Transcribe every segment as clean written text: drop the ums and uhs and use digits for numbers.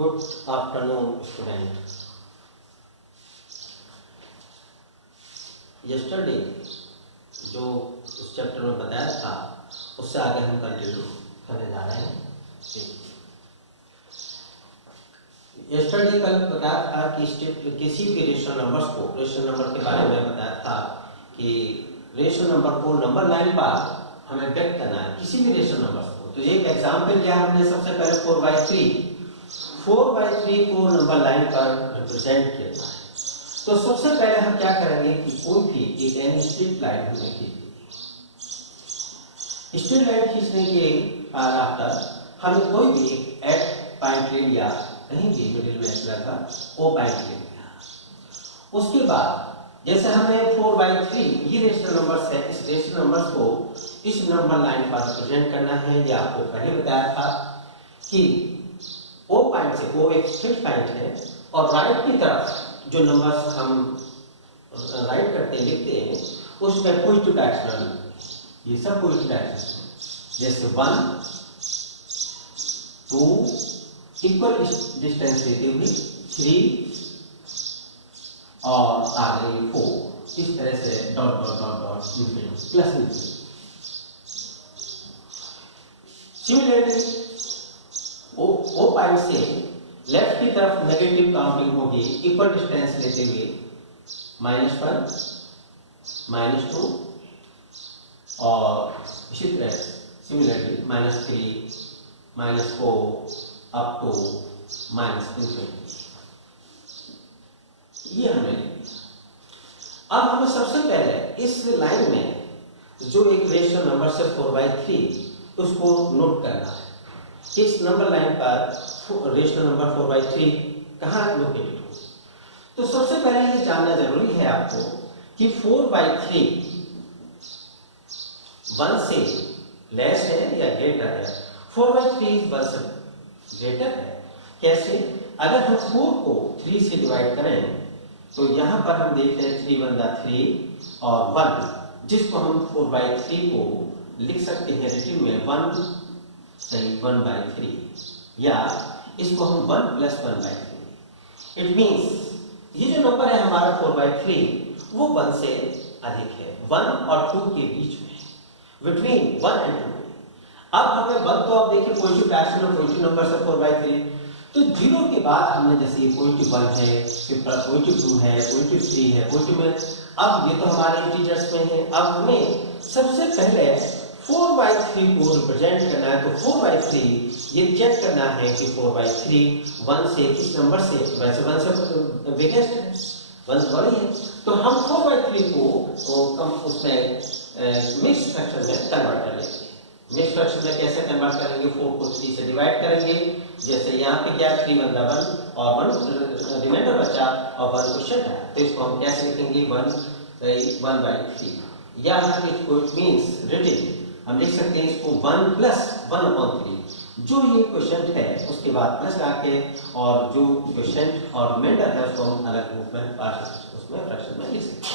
Good afternoon student. Yesterday जो उस chapter में बताया था उससे आगे हम कंटिन्यू करने जा रहे हैं। यस्टरडे कल बताया था कि किसी भी रेशनल नंबर्स को, रेशनल नंबर के बारे में बताया था कि रेशनल नंबर को नंबर लाइन पर हमें व्यक्त करना है, किसी भी रेशनल नंबर को। तो एक एग्जाम्पल लिया हमने सबसे पहले 4/3 को नंबर लाइन पर रिप्रेजेंट किया है। तो सबसे पहले हम क्या करेंगे कि कोई भी एक एन स्ट्रेट लाइन हमने खींची। स्ट्रेट लाइन खींचने के आफ्टर हमें कोई भी एट पॉइंट ले लिया, कहीं भी मिडिल में लगा ओ पॉइंट ले लिया। उसके बाद जैसे हमें 4/3 ये रेशनल नंबर्स है, इस रेशनल नंबर्स को इस नंबर लाइन पर रिप्रेजेंट करना है। ये आपको पहले बताया था कि ओ पॉइंट से, ओ एक स्ट्रेट पॉइंट है और राइट की तरफ जो नंबर्स हम राइट करते लिखते हैं उसमें पॉजिटिव डायरेक्शन, ये सब पॉजिटिव डायरेक्शन, जैसे 1 2 इक्वल डिस्टेंस लेते हुए 3 और आगे 4, इस तरह से dot dot dot dot infinity plus infinity. Similarly O point से लेफ्ट की तरफ नेगेटिव काउंटिंग होगी, इक्वल डिस्टेंस लेते हुए -1 -2 और इसी तरह सिमिलरली -3 -4 अप टू -infinity। ये हमने अब हमें सबसे पहले इस लाइन में जो एक रेशनल नंबर से 4/3 उसको नोट करना है। इस नंबर लाइन पर रेशनल नंबर 4/3 कहाँ लोकेटेड हो। तो सबसे पहले ये जानना जरूरी है आपको कि 4/3 1 से लेस है या ग्रेटर है। 4/3 1 से ग्रेटर है। कैसे? अगर हम 4 को 3 से डिवाइड करें तो यहां पर हम देखते हैं 3 × 3 और 1, जिसको हम 4/3 को लिख सकते हैं रिटिन में 1/3 या इसको हम 1 + 1/3। इट मींस ये जो नंबर है हमारा 4/3 वो 1 से अधिक है, 1 और 2 के बीच में, बिटवीन 1 और 2। अब हमें 1 तो अब देखिए पॉजिटिव फ्रैक्शन और पॉजिटिव नंबर से 4/3, तो 0 के बाद हमने जैसे ये +1 है, फिर +2 है, +3 है, पॉजिटिव में, अब ये तो हमारे इंटीजर्स में है। अब हमें सबसे पहले 4/3 को रिप्रेजेंट करना है। तो 4/3 ये चेक करना है कि 4/3 1 से किस नंबर से, वैसे 1 से बिगेस्ट है, 1 से बड़ी है, तो हम 4/3 को कम उसमें मिक्स फ्रैक्शन में कन्वर्ट कर लेंगे। मिक्स फ्रैक्शन में कैसे कन्वर्ट करेंगे? 4 को 3 से डिवाइड करेंगे, जैसे यहाँ पे क्या 3 × 1 और 1 रिमाइंडर बचा और 1 क्वेश्चन है, तो इसको हम कैसे लिखेंगे? 1/3 या इसको इट मींस रिटिन हम लिख सकते हैं इसको 1 + 1/3, जो ये क्वेश्चन है उसके बाद प्लस लाके और जो क्वेश्चन और रिमाइंडर है उसको हम अलग रूप में उसमें फ्रैक्शन में लिख सकते हैं।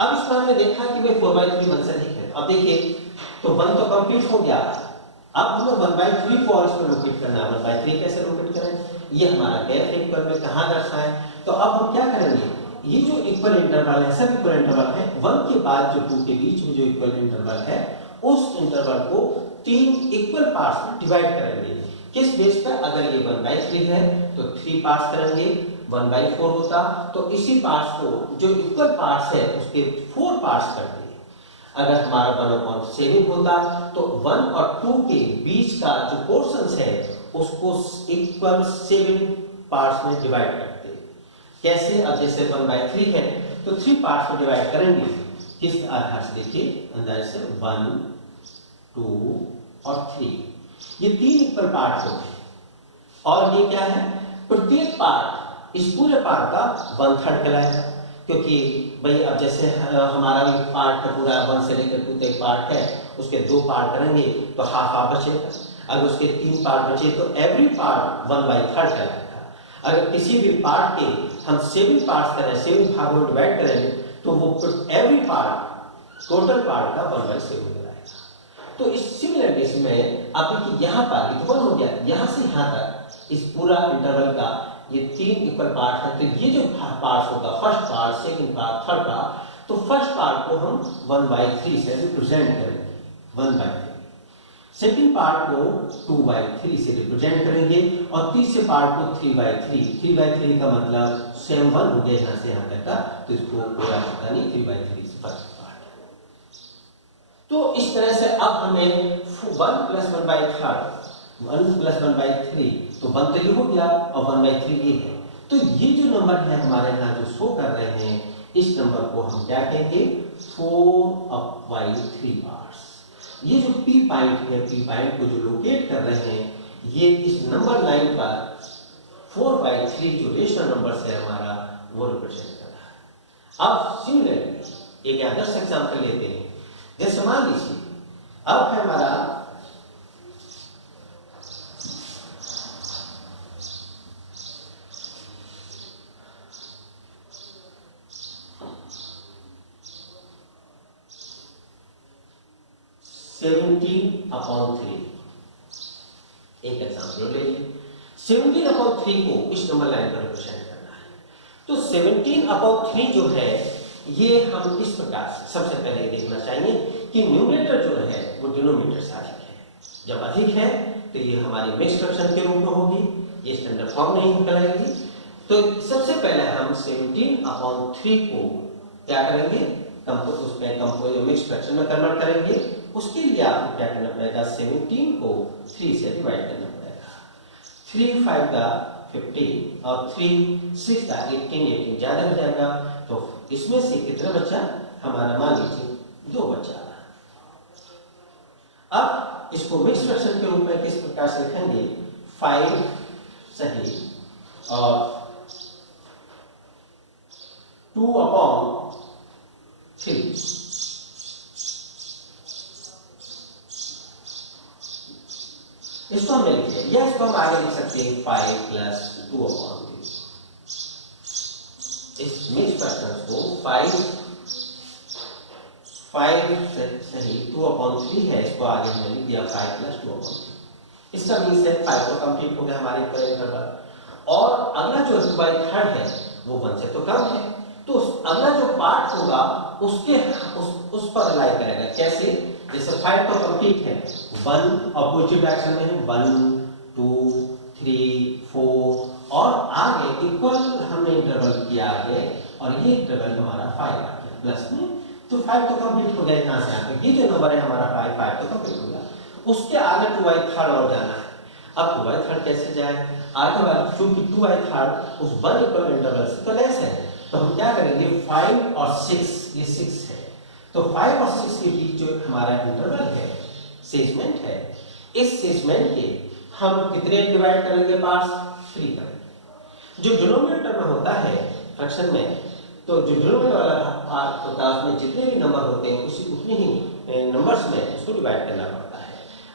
अब इसमें हमने देखा कि भाई 4/3 1 से अधिक है। अब देखिए तो 1 तो कंप्लीट हो गया, अब हमें 1/3 को इसमें लोकेट करना है। 1/3 कैसे लोकेट करें? ये हमारा कैफ इक्वल में कहाँ दर्शाए, तो अब हम क्या करेंगे? ये जो इक्वल इंटरवल है, सब इक्वल इंटरवल है, 1 के बाद जो 2 के बीच में जो इक्वल इंटरवल है उस इंटरवल को 3 इक्वल पार्ट्स में डिवाइड करेंगे। किस बेस पर? अगर ये 1/3 है तो 3 पार्ट्स करेंगे, 1/4 होता तो इसी पार्ट्स को जो इक्वल पार्ट्स है उसके 4 पार्ट्स करते हैं। अगर हमारा 1/7 होता तो 1 और 2 के बीच का जो पोर्शंस है उसको इक्वल 7 पार्ट्स में डिवाइड करते हैं। कैसे? अब जैसे 1/3 है तो 3 पार्ट्स में डिवाइड करेंगे। किस आधार से? देखिए अंदर से 1 2 और 3, ये 3 इक्वल पार्ट हो गए और ये क्या है? प्रत्येक पार्ट इस पूरे पार्ट का 1/3 कहलाएगा, क्योंकि भाई अब जैसे हमारा एक पार्ट का पूरा 1 से लेकर 2 तक पार्ट है, उसके 2 पार्ट करेंगे तो हाफ बचेगा। अगर उसके 3 पार्ट बचे तो एवरी पार्ट 1/3 कहलाएगा। अगर किसी भी पार्ट के हम 7 पार्ट्स करें, 7 भागों में डिवाइड करें तो वो एवरी पार्ट टोटल पार्ट का 1/7 कहलाएगा। तो इस सिमिलर केस में आप देखिए यहाँ पर 1 हो गया, यहाँ से यहाँ तक इस पूरा इंटरवल का ये 3 इक्वल पार्ट है, तो ये जो पार्ट होगा, first part, second part, third part, तो फर्स्ट पार्ट को हम 1/3 से रिप्रेजेंट करेंगे, 1/3। सेकंड पार्ट को 2/3 से रिप्रेजेंट करेंगे और तीसरे पार्ट को 3/3। 3/3 का मतलब सेम 1 हो गया यहाँ से यहाँ तक का, तो इसको कोई आवश्यकता नहीं, 3/3 से फर्स्ट पार्ट। तो इस तरह से अब हमें 1 + 1/3, 1 + 1/3, तो 1 तो ये हो गया और 1/3 ये है। तो ये जो नंबर है हमारे यहाँ जो शो कर रहे हैं, इस नंबर को हम क्या कहेंगे, 4/3 पार्ट्स। ये जो P पॉइंट है, P पॉइंट को जो लोकेट कर रहे हैं, ये इस नंबर लाइन पर 4/3 जो रेशनल नंबर है हमारा, वो रिप्रेजेंट कर रहा है। अब सिमिलरली एक आदर्श एग्जांपल लेते हैं। जैसे मान लीजिए अब है हमारा 17/3। एक एग्जांपल ले लीजिए, 17/3 को इस नंबर लाइन पर रिप्रेजेंट करना है। तो 17/3 जो है ये हम इस प्रकार से सबसे पहले देखना चाहिए कि न्यूमरेटर जो है वो डिनोमिनेटर से अधिक है। जब अधिक है तो ये हमारी मिक्स्ड फ्रैक्शन के रूप में होगी, ये स्टैंडर्ड फॉर्म नहीं कहलाएगी। तो सबसे पहले हम 17/3 को क्या करेंगे, मिक्स्ड फ्रैक्शन में कन्वर्ट करेंगे। उसके लिए आपको क्या करना पड़ेगा, 17 को 3 से डिवाइड करना पड़ेगा। 3 5 का 15 और 3 6 का 18 ज्यादा हो जाएगा, तो इसमें से कितना बचा हमारा, मान लीजिए 2 बचा। अब इसको मिक्स्ड फ्रैक्शन के रूप में किस प्रकार से लिखेंगे, 5 सही और 2/3। इसको हम लिखिए, या इसको हम आगे लिख सकते हैं 5 + 2/3। इस मिक्स्ड फ्रैक्शन को 5 सही 2/3 है, इसको आगे हमने लिख दिया 5 + 2/3। इसका मीन्स है 5 तो कंप्लीट हो गया हमारे इंटरवल। और अगला जो 2/3 है वो 1 से तो कम है, तो अगला जो पार्ट होगा उसके उस पर अप्लाई करेगा। कैसे, जैसे 5 तो कंप्लीट है, 1 अपोजिट डायरेक्शन में है, 1 2 3 4 और आगे इक्वल हमने इंटरवल किया आगे, और ये इंटरवल हमारा 5 आ गया प्लस में, तो 5 तो कंप्लीट हो गया यहाँ से यहाँ तक। ये जो नंबर है हमारा 5 तो कंप्लीट हो गया। उसके आगे 2/3 और जाना है। अब 2/3 कैसे जाए, आगे वाला चूंकि 2/3 उस 1 इक्वल इंटरवल से तो लेस है, तो हम क्या करेंगे, 5 और 6, ये 6 है, तो 5 और 6 के बीच जो हमारा इंटरवल है, सेगमेंट है, इस सेगमेंट के हम कितने डिवाइड करेंगे, पार्ट्स 3 करेंगे। जो डिनोमिनेटर में होता है फ्रैक्शन में, तो जो डिनोमिनेटर वाला पार्ट होता है उसमें जितने भी नंबर होते हैं उसी उतने ही नंबर्स में उसको डिवाइड करना पड़ता है।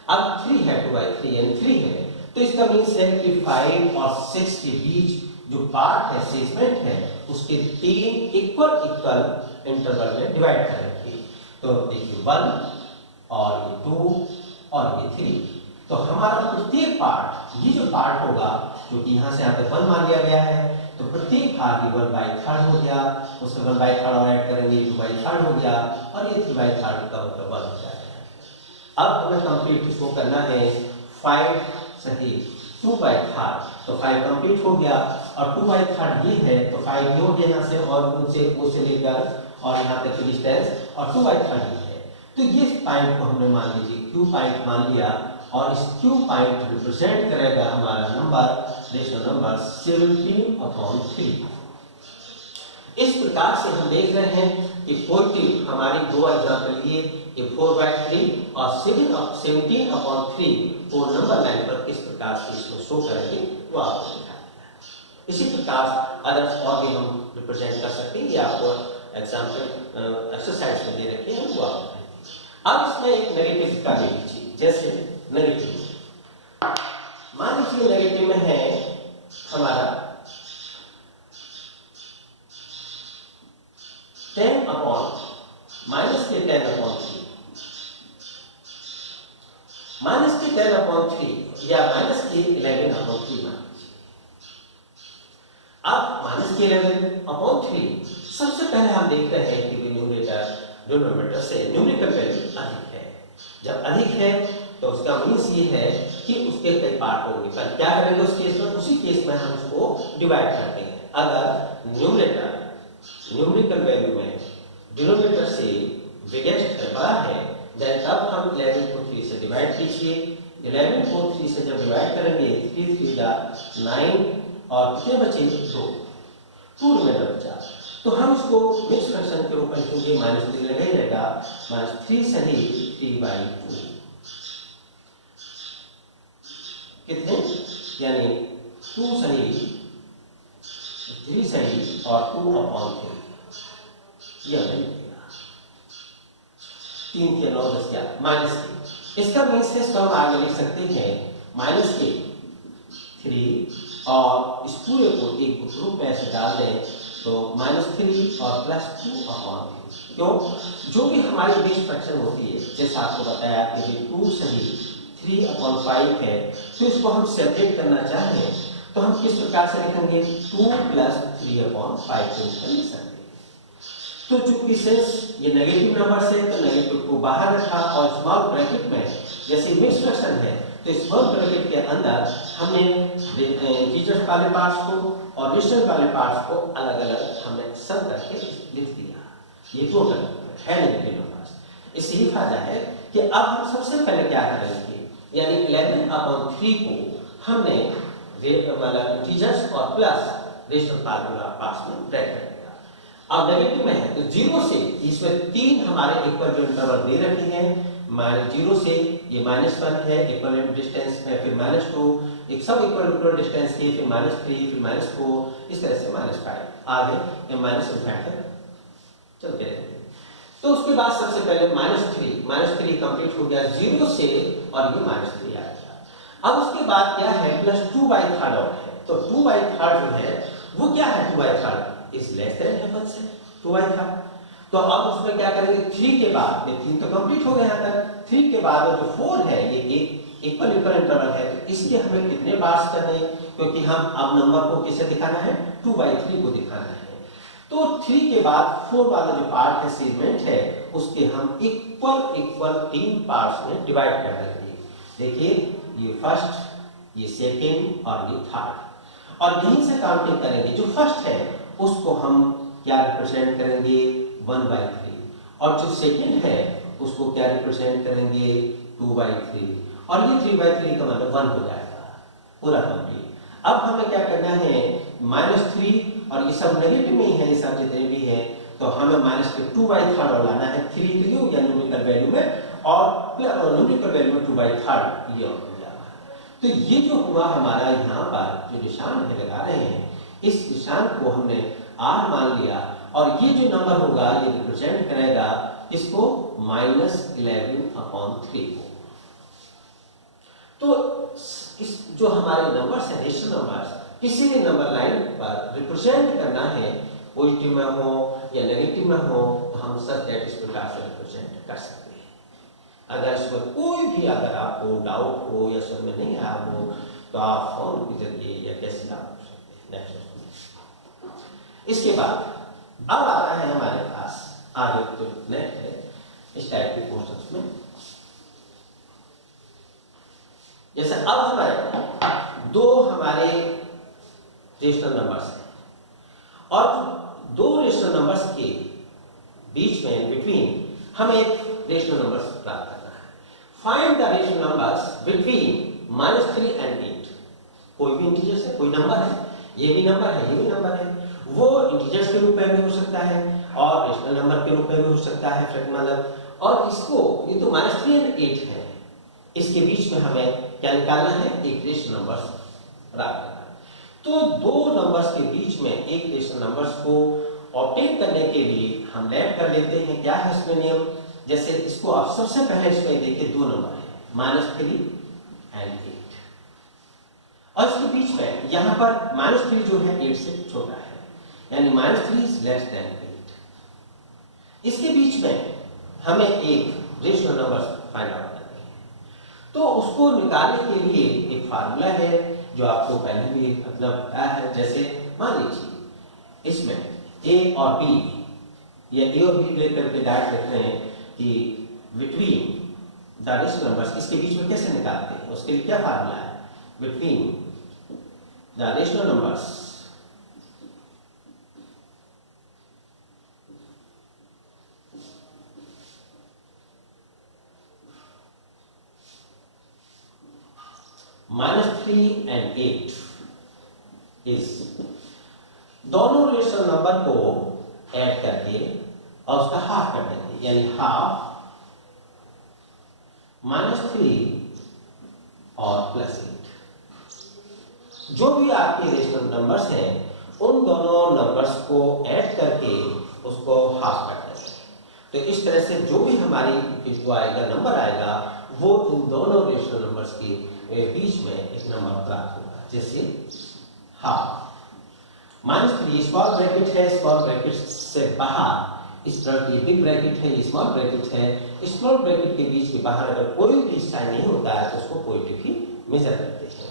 अब 3 है, 2/3 यानी 3 है, तो इसका मीन्स है कि 5 और 6 के बीच जो पार्ट है, सेगमेंट है, उसके 3 इक्वल इंटरवल में डिवाइड करेंगे। तो देखिए 1 और ये 2 और ये 3, तो हमारा प्रत्येक पार्ट, ये जो पार्ट होगा जो कि यहाँ से यहाँ पे 1 मान लिया गया है, तो प्रत्येक भाग 1/3 हो गया, उसमें 1/3 और ऐड करेंगे 2/3 हो गया, और ये 3/3 का मतलब 1 हो जाएगा। अब हमें कंप्लीट इसको करना है 5 सही 2/3, तो 5 कंप्लीट हो गया, और 2/3 ये है, तो 5 ये हो गया यहाँ से और उनसे लेकर और यहाँ तक की डिस्टेंस, और 2/3 ये है। तो ये पॉइंट को हमने मान लीजिए Q पॉइंट मान लिया, और इस Q पॉइंट रिप्रेजेंट करेगा हमारा नंबर, रेशनल नंबर 17/3। इस प्रकार से हम देख रहे हैं कि पॉजिटिव हमारी 2 एग्जाम्पल लिए, 4/3 और 17/3 को नंबर लाइन पर किस प्रकार से इसको शो करेंगे वो आपको दिखा दिया। इसी प्रकार अदर्स और भी हम रिप्रेजेंट कर सकते हैं, ये आपको एग्जाम्पल एक्सरसाइज में दे रखे हैं, वो आप अब इसमें एक नेगेटिव का ले लीजिए। जैसे नेगेटिव, मान लीजिए नेगेटिव में है हमारा 10 अपॉन माइनस के 10/3 माइनस के 10/3 या माइनस के 11/3 मान लीजिए। अब माइनस के 11/3 सबसे पहले हम देख रहे हैं कि न्यूमरेटर डिनोमिनेटर से न्यूमेरिकल वैल्यू अधिक है। जब अधिक है तो उसका मीन्स ये है कि उसके कई पार्ट होंगे। पर क्या करेंगे उस केस में? उसी केस में हम उसको डिवाइड कर देंगे। अगर न्यूमरेटर न्यूमेरिकल वैल्यू में डिनोमिनेटर से बिगेस्ट है, बड़ा है, देन तब हम 11 को 3 से डिवाइड कीजिए। 11 को 3 से जब डिवाइड करेंगे 3 3 9 और कितने बचे? 2 रिमाइंडर बचा। तो हम इसको मिक्स फ्रैक्शन के रूप में लिखेंगे, -3 लगा ही रहेगा, -3 सही 3/2 कितने, यानी 2 सही 3 सही और 2/3 यह बनेगा 3 के 9 10 क्या माइनस के। इसका मीन्स है, इसको हम आगे लिख सकते हैं -3 और इस पूरे को एक ग्रुप में ऐसे डाल दें तो -3 और +2/3। क्यों? जो भी हमारी बेस फ्रैक्शन होती है, जैसा आपको बताया कि 2 सही 3/5 है, तो इसको हम सेपरेट करना चाहें तो हम किस प्रकार से लिखेंगे? 2 + 3/5 के रूप में लिख सकते हैं। तो चूंकि सेंस ये नेगेटिव नंबर से, तो नेगेटिव को बाहर रखा और स्मॉल ब्रैकेट में जैसे मिक्स फ्रैक्शन है तो स्मॉल ब्रैकेट के अंदर हमने इंटीजर्स वाले पार्ट्स को और रेशनल वाले पार्ट्स को अलग अलग हमने सब करके लिख दिया। ये टोटल है नेगेटिव नंबर्स। इससे ही फायदा है कि अब हम सबसे पहले क्या करेंगे, यानी 11/3 को हमने मतलब इंटीजर्स और प्लस रेशनल पार्ट्स में ब्रेक कर दिया। अब नेगेटिव में है तो 0 से इसमें 3 हमारे इक्वल जो इंटरवल दे रखे हैं, -0 से ये -1 है इक्वल डिस्टेंस में, फिर -2 एक सब इक्वल डिस्टेंस के, फिर -3 फिर -4 इस तरह से -5 आगे -1 चलते रहेंगे। तो उसके बाद सबसे पहले -3 कंप्लीट हो गया 0 से और ये -3 आ गया। अब उसके बाद क्या है? +2/3 और है। तो 2/3 जो है वो क्या है? 2/3 इज लेस देन हेवन से 2/3। तो अब उसमें क्या करेंगे? 3 के बाद में 3 तो कंप्लीट हो गया यहाँ तक। 3 के बाद जो 4 है ये एक इक्वल इंटरवल है, तो इसके हमें कितने बार्स करने हैं? क्योंकि हम अब नंबर को किसे दिखाना है? 2/3 को दिखाना है। तो 3 के बाद 4 वाला जो पार्ट है सेगमेंट है उसके हम इक्वल 3 पार्ट्स में डिवाइड कर देंगे। देखिए ये फर्स्ट, ये सेकेंड और ये थर्ड, और यहीं से काउंटिंग करेंगे। जो फर्स्ट है उसको हम क्या रिप्रेजेंट करेंगे? 1/3, और जो सेकेंड है उसको क्या रिप्रेजेंट करेंगे? 2/3, और ये 3/3 का मतलब 1 हो जाएगा पूरा कंप्लीट। अब हमें क्या करना है? -3 और ये सब नेगेटिव में ही है, ये सब जितने भी है, तो हमें -2/3 और लाना है 3 के लिए या न्यूमेरिकल वैल्यू में, और न्यूमेरिकल वैल्यू में 2/3 ये हो गया। तो ये जो हुआ हमारा यहाँ पर जो निशान है लगा रहे हैं, इस निशान को हमने R मान लिया, और ये जो नंबर होगा ये रिप्रेजेंट करेगा इसको -11/3 को। तो इस जो हमारे नंबर्स है, रेशनल नंबर्स, किसी भी नंबर लाइन पर रिप्रेजेंट करना है, पॉजिटिव में हो या नेगेटिव में हो, तो हम सच दैट इस प्रकार से रिप्रेजेंट कर सकते हैं। अगर इसमें कोई भी अगर आपको डाउट हो या समझ में नहीं आया हो तो आप फोन के जरिए या कैसे आप पूछ सकते हैं। नेक्स्ट, इसके बाद अब आता है हमारे पास आगे तो नेक्स्ट है इस टाइप के क्वेश्चंस में, जैसे अब हमारे दो हमारे रेशनल नंबर्स हैं और दो रेशनल नंबर्स के बीच में बिटवीन हमें एक रेशनल नंबर्स प्राप्त करना है। Find the rational numbers between -3 and 8। कोई भी इंटीजर से कोई नंबर है, ये भी नंबर है, ये भी नंबर है, वो इंटीजर्स के रूप में भी हो सकता है और रेशनल नंबर के रूप में भी हो सकता है, मतलब, और इसको ये तो -3 and 8 है, इसके बीच में हमें क्या निकालना है? एक रेशनल नंबर्स प्राप्त करना है। तो दो नंबर्स के बीच में एक रेशनल नंबर्स को ऑब्टेन करने के लिए हम लेट कर लेते हैं। क्या है इसमें नियम? जैसे इसको आप सबसे पहले इसमें देखिए दो नंबर है -3 and 8, और इसके बीच में यहाँ पर -3 जो है 8 से छोटा है, यानी -3 is less than 8। इसके बीच में हमें एक रेशनल नंबर फाइंड आउट करना है। तो उसको निकालने के लिए एक फार्मूला है जो आपको पहले भी मतलब पता है। जैसे मान लीजिए इसमें ए और बी, या ए और बी लेकर के डायरेक्ट लिख रहे हैं कि बिटवीन द रेशनल नंबर्स, इसके बीच में कैसे निकालते हैं, उसके लिए क्या फार्मूला है, between the rational numbers -3 and 8 is, दोनों रेशनल नंबर को ऐड करके और उसका हाफ कर देंगे, यानी हाफ -3 और +8। जो भी आपके रेशनल नंबर्स हैं उन दोनों नंबर्स को ऐड करके उसको हाफ कर देंगे। तो इस तरह से जो भी हमारी जो आएगा नंबर आएगा वो इन दोनों रेशनल नंबर्स के बीच में एक नंबर प्राप्त होगा। जैसे हाफ -3 स्मॉल ब्रैकेट है, स्मॉल ब्रैकेट से बाहर इस तरह की बिग ब्रैकेट है, ये स्मॉल ब्रैकेट है, स्मॉल ब्रैकेट के बीच के बाहर अगर कोई भी साइन नहीं होता है तो उसको पॉजिटिव ही मेजर करते हैं।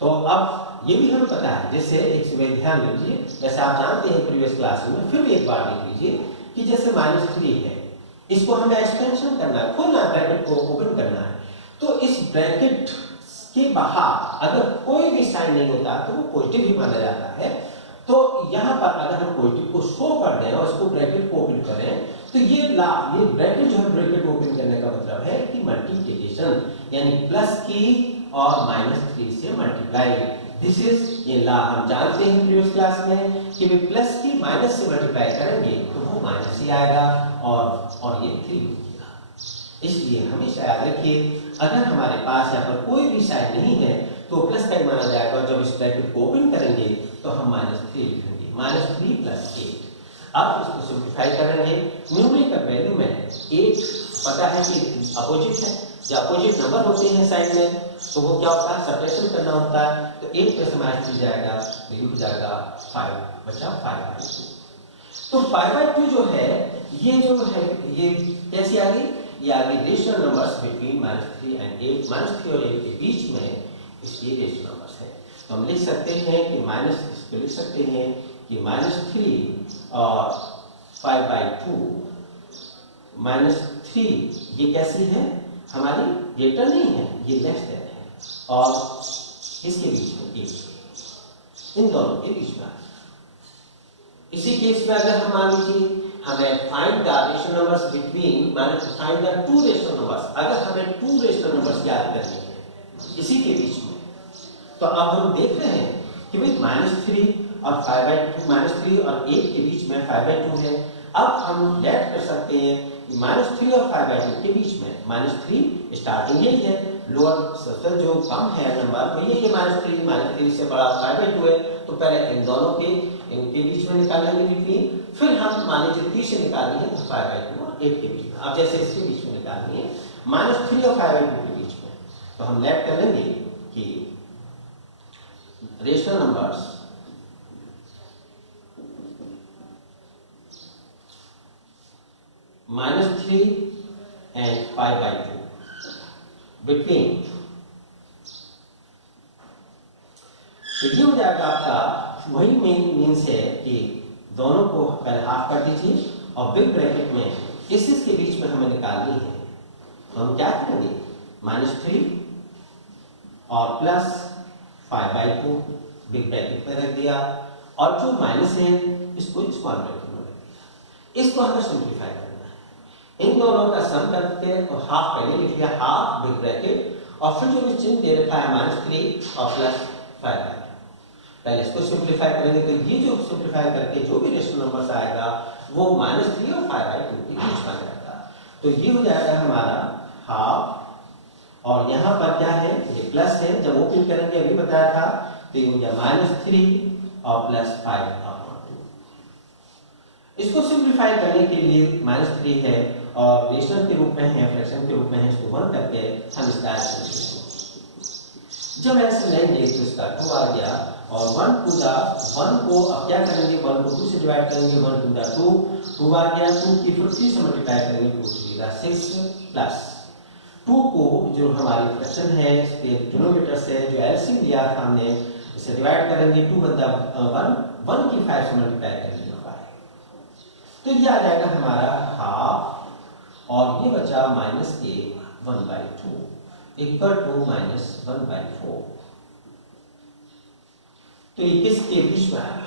तो अब ये भी हमें पता है, जैसे एक समय ध्यान लीजिए, जैसे आप जानते हैं प्रीवियस क्लास में, फिर भी एक बार देख लीजिए कि जैसे -3 है, इसको हमें एक्सपेंशन करना है, खोलना है, ब्रैकेट को ओपन करना है, तो इस ब्रैकेट के बाहर अगर कोई भी साइन नहीं होता तो वो पॉजिटिव ही माना जाता है। तो यहाँ पर अगर हम पॉजिटिव को शो कर दें और इसको ब्रैकेट को ओपन करें तो ये ब्रैकेट जो है, ब्रैकेट ओपन करने का मतलब है कि मल्टीप्लिकेशन, यानी प्लस की और -3 से मल्टीप्लाई। दिस इज, ये ला हम जानते हैं प्रीवियस क्लास में कि वे प्लस की माइनस से मल्टीप्लाई करेंगे तो वो माइनस ही आएगा और ये 3 हो गया। इसलिए हमेशा याद रखिए, अगर हमारे पास यहाँ पर कोई भी साइन नहीं है तो प्लस का ही माना जाएगा, और जब इस ब्रैकेट को ओपन करेंगे तो हम -3 लिखेंगे, -3 + 8। अब इसको सिंप्लीफाई करेंगे, न्यूमेरिकल वैल्यू में 8 पता है कि अपोजिट है, जब अपोजिट नंबर होते हैं साइड में तो वो क्या होता है, सब्ट्रैक्शन करना होता है। तो 8 में से -3 जाएगा तो ये हो जाएगा 5, बचा 5/2। तो 5/2 जो है ये कैसी आ गई, ये आ गई रेशनल नंबर्स बिटवीन -3 and 8, -3 और 8 के बीच में इसलिए रेशनल नंबर्स है। तो हम लिख सकते हैं कि इसको लिख सकते हैं कि -3 और 5/2, -3 ये कैसी है हमारी, ग्रेटर नहीं है, ये लेस देन है, और इसके बीच में 8, इन दोनों के बीच में। इसी केस में अगर हम मान लीजिए हमें find the rational numbers between, find the 2 rational numbers, अगर हमें 2 रेशनल नंबर्स याद करनी है इसी के बीच में, तो अब हम देख रहे हैं कि भाई -3 और 5/2, -3 और 8 के बीच में 5/2 है। अब हम लेट कर सकते हैं कि -3 और 5/2 के बीच में -3 स्टार्टिंग यही है, लोअर सबसे जो कम है नंबर वो ये -3 से बड़ा 5/2 है, तो पहले इन दोनों के इनके बीच में निकालेंगे बिटवीन, फिर हम मान लीजिए 3 से निकालनी है तो 5/2 और 8 के बीच में। अब जैसे इसके बीच में निकालनी है -3 और 5/2 के बीच में, तो हम लेट कर लेंगे कि रेशनल नंबर्स -3 and 5/2 बिटवीन, तो ये हो जाएगा आपका वही मीन्स है कि दोनों को पहले हाफ कर दीजिए और बिग ब्रैकेट में इस के बीच में हमें निकालनी है, तो हम क्या करेंगे, -3 और प्लस 5/2 बिग ब्रैकेट में रख दिया, और जो माइनस है इसको स्मॉल ब्रैकेट में रख दिया। इसको हमें सिंप्लीफाई करना है, इन दोनों का सम करके तो हाफ पहले लिख लिया, हाफ बिग ब्रैकेट, और फिर जो भी चिन्ह दे रखा है -3 और प्लस 5/2, पहले इसको सिंप्लीफाई करेंगे तो ये जो सिंप्लीफाई करके जो भी रेशनल नंबर्स आएगा वो -3 और 5/2 के बीच में आएगा। तो ये हो जाएगा हमारा हाफ, और यहाँ पर क्या है, ये प्लस है, जब ओपन करेंगे अभी बताया था, तो ये हो गया -3 और प्लस 5/2। इसको सिंप्लीफाई करने के लिए -3 है और रेशनल के रूप में है, फ्रैक्शन के रूप में है, इसको 1 करके हम इसका जब ऐसे लेंगे तो इसका 2 आ गया, और 1 to the 1 को अब क्या करेंगे, 1 को 2 से डिवाइड करेंगे, 1 to the 2 आ गया, 2 की फिर 3 से मल्टीप्लाई करेंगे, 2 to the 6 प्लस 2 को जो हमारी फ्रैक्शन है इसके डिनोमिनेटर से जो एलसीएम लिया था हमने, इसे डिवाइड करेंगे 2 बदला 1 की 5 से मल्टीप्लाई करेंगे 5, तो ये आ जाएगा हमारा हाफ और ये बचा माइनस के 1/2 इक्वल टू -1/4। तो ये किसके बीच में आया?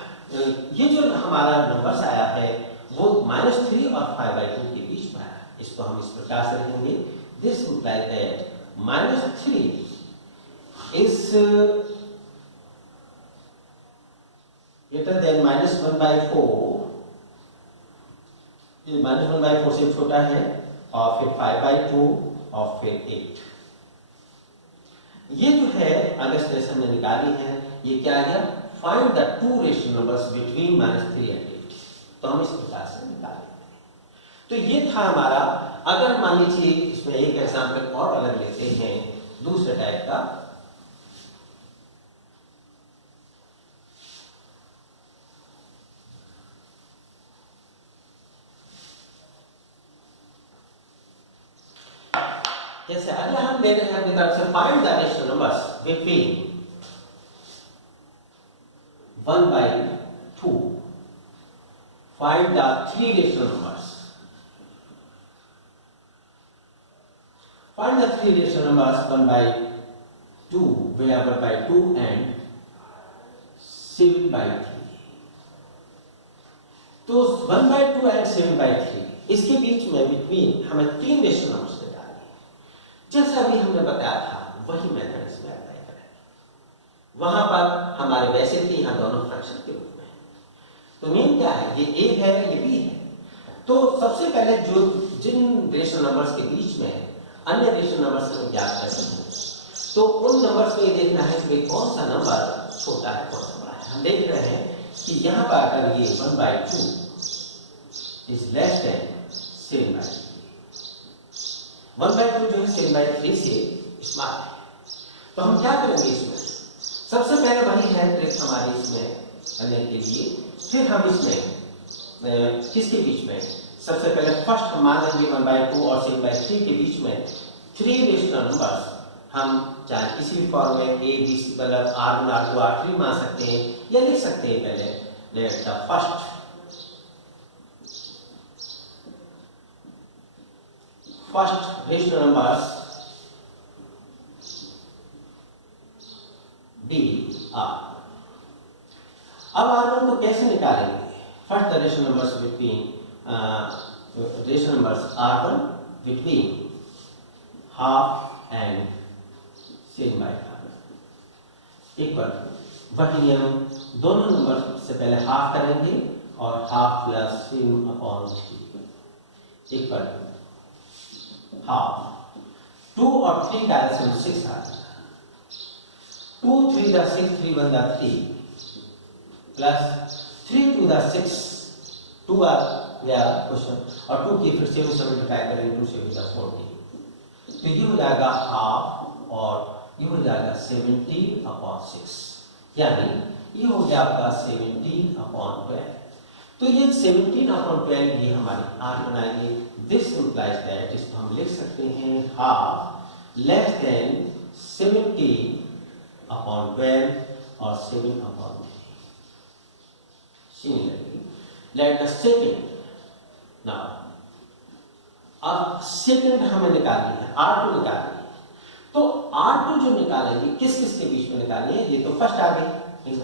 ये जो हमारा नंबर आया है वो -3 और 5/2 के बीच में आया। इसको हम इस प्रकार से लिखेंगे, this implies that -3 is greater than -1/4, ये -1/4 से छोटा है, और फिर 5/2 और फिर 8। ये जो है अगस्त लेसन हमने निकाली है, ये क्या आ गया? Find the two rational numbers between -3 and 8। तो हम इस प्रकार से निकालेंगे। तो ये था हमारा। अगर मान लीजिए इसमें एक एग्जाम्पल और अलग लेते हैं दूसरे टाइप का, जैसे अगला हम ले रहे हैं अपनी तरफ से find the rational numbers between 1/2, find the 3 rational numbers. Find the 3 rational numbers 1/2, where 1/2 and 7/3. तो 1/2 and 7/3 इसके बीच में बिटवीन हमें 3 रेशनल नंबर्स निकालने हैं। जैसा अभी हमने बताया था वही मेथड इसमें अप्लाई करेंगे। वहां पर हमारे वैसे थे, यहाँ दोनों फ्रैक्शन के रूप में। तो मीन क्या है? ये ए है, ये बी है। तो सबसे पहले जो जिन रेशनल नंबर्स के बीच में अन्य रेशनल नंबर्स को ज्ञात करते हैं, तो उन नंबर्स को ये देखना है कि कौन सा नंबर छोटा है कौन सा बड़ा है। हम देख रहे हैं कि यहाँ पर अगर ये 1/2 इज लेस देन 7/3, 1/2 जो है 7/3 से स्मॉल है। तो हम क्या करेंगे इसमें? सबसे पहले वही है ट्रिक हमारी इसमें करने के लिए। फिर हम इसमें किसके बीच में सबसे पहले फर्स्ट हम मान लेंगे 1/2 और 7/3 के बीच में 3 रेशनल नंबर्स। हम चाहे किसी भी फॉर्म में ए बी सी मतलब R1 R2 R3 मान सकते हैं या लिख सकते हैं। पहले let the first rational numbers be R. अब R1 को कैसे निकालेंगे? First the rational numbers between rational numbers R1 between half and 7/2 equal वही नियम, दोनों नंबर से पहले हाफ करेंगे और हाफ प्लस 7/3 इक्वल हाफ। 2 और 3 का एलसीएम 6 आ जाएगा। 2 3 दा 6 3 1 दा 3 प्लस 3 2 दा 6 2 आ गया क्वेश्चन, और 2 की फिर 7 से मल्टीप्लाई करेंगे 2 से 14। तो ये हो जाएगा हाफ और ये हो जाएगा 17/6, यानी ये हो गया आपका 17/12। तो ये 17/12 ये हमारी R बनाएंगे। दिस इंप्लाइज दैट, इसको हम लिख सकते हैं हाफ लेस देन 17/12 और 7/3। Similarly, let the second. Now, अब सेकंड हमें निकालनी है, R2 निकालनी है। तो R2 जो निकालेंगे किस किस के बीच में निकालेंगे? ये तो फर्स्ट आ गई,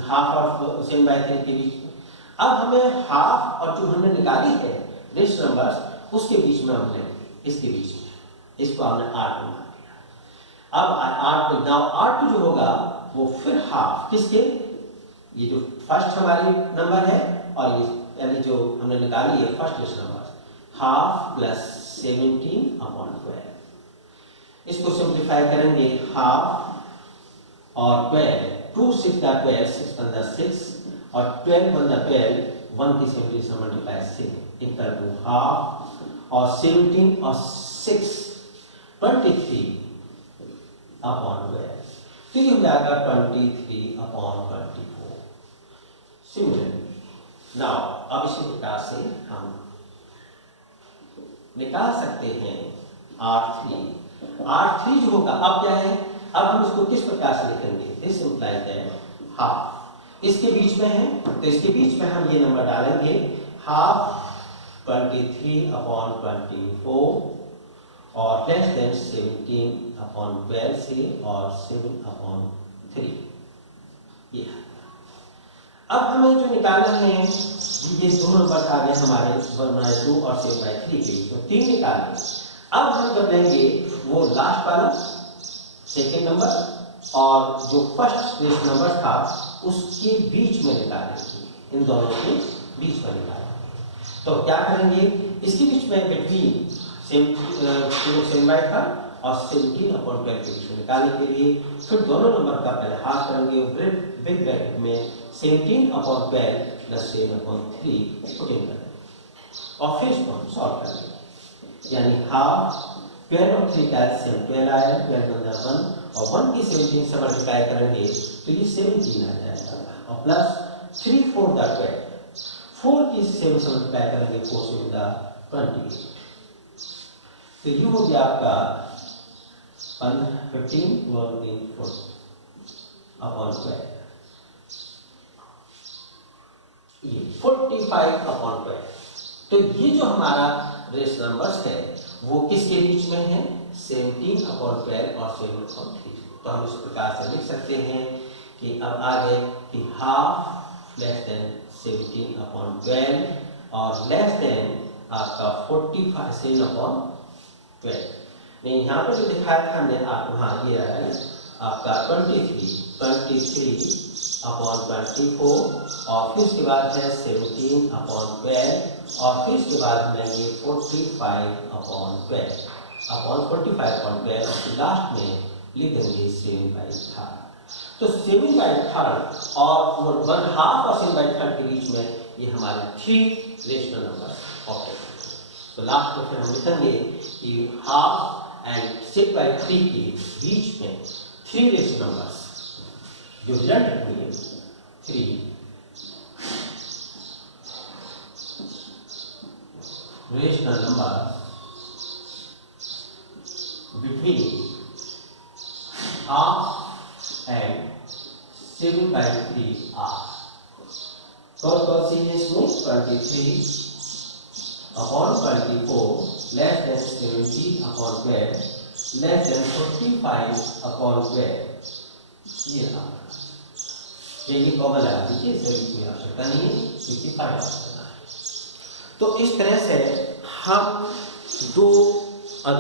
हाफ और 7/3 के बीच में। अब हमें हाफ और जो हमने निकाली है रेशनल नंबर्स उसके बीच में हमने इसके बीच में इसको हमने R2 मान लिया। अब R2 जो होगा वो फिर हाफ किसके, ये जो फर्स्ट हमारी नंबर है और ये यानी जो हमने निकाली है first rational number, half plus 17/12। इसको सिंप्लीफाई करेंगे, हाफ और 12, 2 6 का 12, 6 1 6 और 12 1 12, 1 की 17 से मल्टीप्लाई 6 इक्वल टू हाफ और 17 और 6 23/12। तो ये हो जाएगा 23/24। सिमिलरली नाउ अब इसी प्रकार से हम निकाल सकते हैं R3 R3 जो होगा, अब क्या है, अब हम इसको किस प्रकार से लिखेंगे, दिस इंप्लाइज दैट हाफ इसके बीच में है, तो इसके बीच में हम ये नंबर डालेंगे, हाफ 23/24 और लेस देन 17/12 से और 7/3 ये। अब हमें जो निकालना है, ये दोनों नंबर आ गए हमारे 1/2 और 7/3 के बीच में, 3 निकालने। अब हम जब लेंगे वो लास्ट वाला सेकेंड नंबर और जो फर्स्ट रेस नंबर था उसके बीच में निकालेंगे, इन दोनों के बीच में निकालेंगे। तो क्या करेंगे, इसके बीच में बिटवीन 7/5 था और 17/12 के बीच में निकालने के लिए फिर दोनों नंबर का पहले हाफ करेंगे, बिग ब्रैकेट में 17/12 + 7/3 पुट इन करेंगे और फिर इसको हम सॉल्व करेंगे, यानी हाफ 12 और 3 का एलसीएम 12 आया, 12 × 1 और 1 की 17 से मल्टीप्लाई करेंगे तो ये 17 आ जाएगा और प्लस 3 4 द 12, 4 की 7 से मल्टीप्लाई करेंगे 4 से द 20, तो ये हो गया आपका 15 4/12 ये 45/12। तो ये जो हमारा रेस नंबर्स है वो किसके बीच में है, 17/12 और 7/3। तो हम इस प्रकार से लिख सकते हैं कि अब आगे कि हाफ लेस देन 17/12 और लेस देन आपका 45 7/12। नहीं, यहाँ पर जो दिखाया था हमने आपको, हाँ ये आया आपका 23/24 और फिर उसके बाद है 17/12 और फिर उसके बाद मिलेंगे 45/12 और लास्ट में लिख देंगे 7/3। तो 7/3 और 1/2 और 7/3 के बीच में ये हमारे 3 रेशनल नंबर ऑपरेट करते हैं। तो लास्ट में फिर हम लिखेंगे कि हाफ एंड 7/3 के बीच में 3 रेशनल नंबर्स जो रिजल्ट हुए 3 rational numbers between half and 7/3 are कौन सी है इसमें 23/24 less than 70/12 less than 45/12 ये था, ये कॉमन लगा दीजिए, इसमें कोई आवश्यकता नहीं है, 55 करना है। तो इस तरह से हम 2